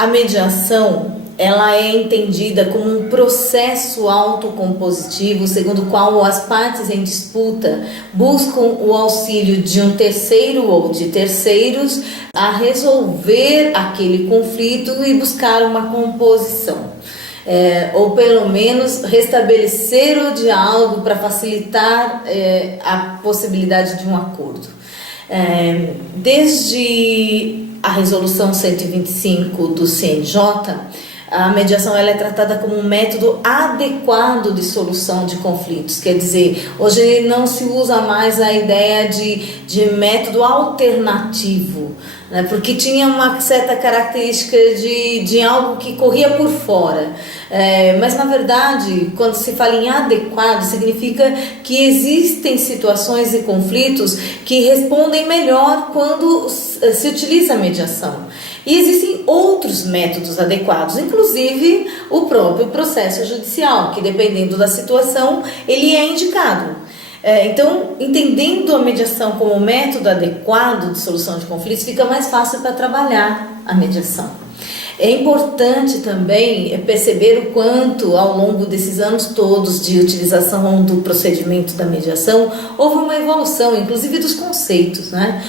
A mediação, ela é entendida como um processo autocompositivo, segundo o qual as partes em disputa buscam o auxílio de um terceiro ou de terceiros a resolver aquele conflito e buscar uma composição. Ou pelo menos restabelecer o diálogo para facilitar a possibilidade de um acordo. Desde a resolução 125 do CNJ, a mediação ela é tratada como um método adequado de solução de conflitos. Quer dizer, hoje não se usa mais a ideia de método alternativo, né? Porque tinha uma certa característica de algo que corria por fora. Mas na verdade, quando se fala em adequado, significa que existem situações e conflitos que respondem melhor quando se utiliza a mediação. E existem outros métodos adequados, inclusive o próprio processo judicial, que dependendo da situação, ele é indicado. Então, entendendo a mediação como um método adequado de solução de conflitos, fica mais fácil para trabalhar a mediação. É importante também perceber o quanto, ao longo desses anos todos de utilização do procedimento da mediação, houve uma evolução, inclusive dos conceitos, né?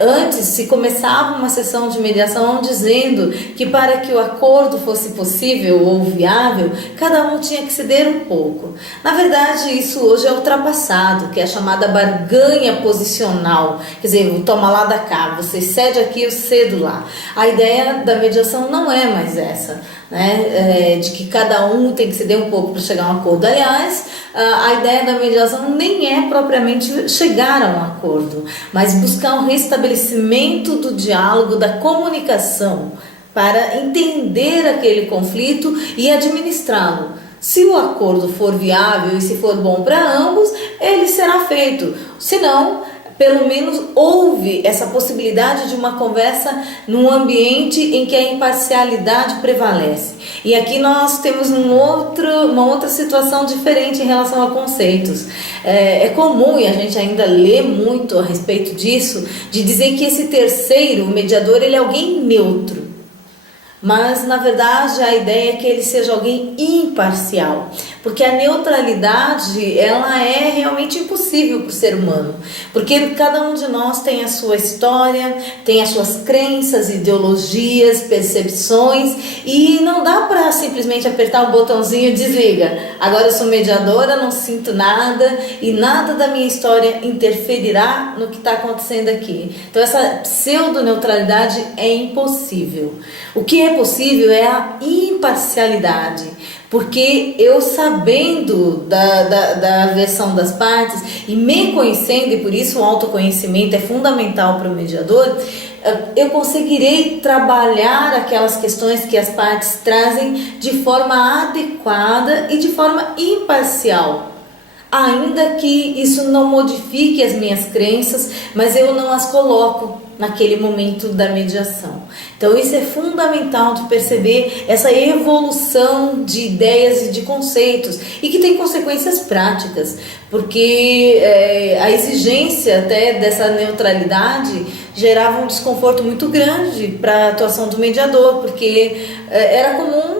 Antes se começava uma sessão de mediação dizendo que para que o acordo fosse possível ou viável, cada um tinha que ceder um pouco. Na verdade, isso hoje é ultrapassado, que é a chamada barganha posicional. Quer dizer, toma lá da cá, você cede aqui, eu cedo lá. A ideia da mediação não é mais essa, né? De que cada um tem que ceder um pouco para chegar a um acordo. Aliás, a ideia da mediação nem é propriamente chegar a um acordo, mas buscar um restabelecimento do diálogo, da comunicação, para entender aquele conflito e administrá-lo. Se o acordo for viável e se for bom para ambos, ele será feito. Se não, pelo menos houve essa possibilidade de uma conversa num ambiente em que a imparcialidade prevalece. E aqui nós temos uma outra situação diferente em relação a conceitos. É comum, e a gente ainda lê muito a respeito disso, de dizer que esse terceiro, o mediador, ele é alguém neutro. Mas, na verdade, a ideia é que ele seja alguém imparcial, porque a neutralidade, ela é realmente impossível para o ser humano, porque cada um de nós tem a sua história, tem as suas crenças, ideologias, percepções, e não dá para simplesmente apertar o botãozinho e desliga. Agora eu sou mediadora, não sinto nada, e nada da minha história interferirá no que está acontecendo aqui. Então essa pseudo-neutralidade é impossível. O que é possível é a imparcialidade, porque eu sabendo da versão das partes e me conhecendo, e por isso o autoconhecimento é fundamental para o mediador, eu conseguirei trabalhar aquelas questões que as partes trazem de forma adequada e de forma imparcial. Ainda que isso não modifique as minhas crenças, mas eu não as coloco naquele momento da mediação. Então isso é fundamental de perceber essa evolução de ideias e de conceitos e que tem consequências práticas, porque a exigência até dessa neutralidade gerava um desconforto muito grande para a atuação do mediador, porque era comum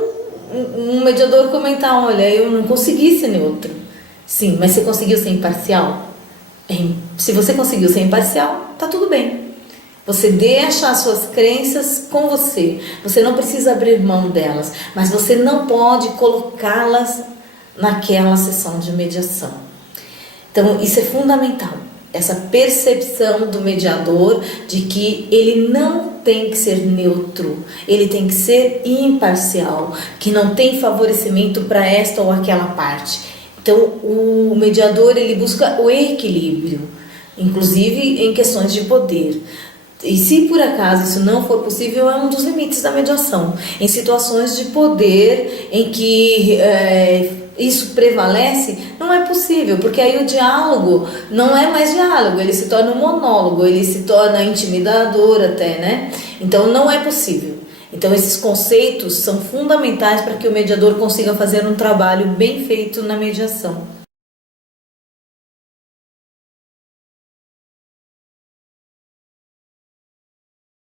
um mediador comentar: olha, eu não consegui ser neutro. Sim, mas você conseguiu ser imparcial? Se você conseguiu ser imparcial, tá tudo bem. Você deixa as suas crenças com você. Você não precisa abrir mão delas, mas você não pode colocá-las naquela sessão de mediação. Então, isso é fundamental. Essa percepção do mediador de que ele não tem que ser neutro, ele tem que ser imparcial, que não tem favorecimento para esta ou aquela parte. Então, o mediador ele busca o equilíbrio, inclusive em questões de poder. E se por acaso isso não for possível, é um dos limites da mediação. Em situações de poder em que isso prevalece, não é possível, porque aí o diálogo não é mais diálogo, ele se torna um monólogo, ele se torna intimidador até, né? Então não é possível. Então esses conceitos são fundamentais para que o mediador consiga fazer um trabalho bem feito na mediação.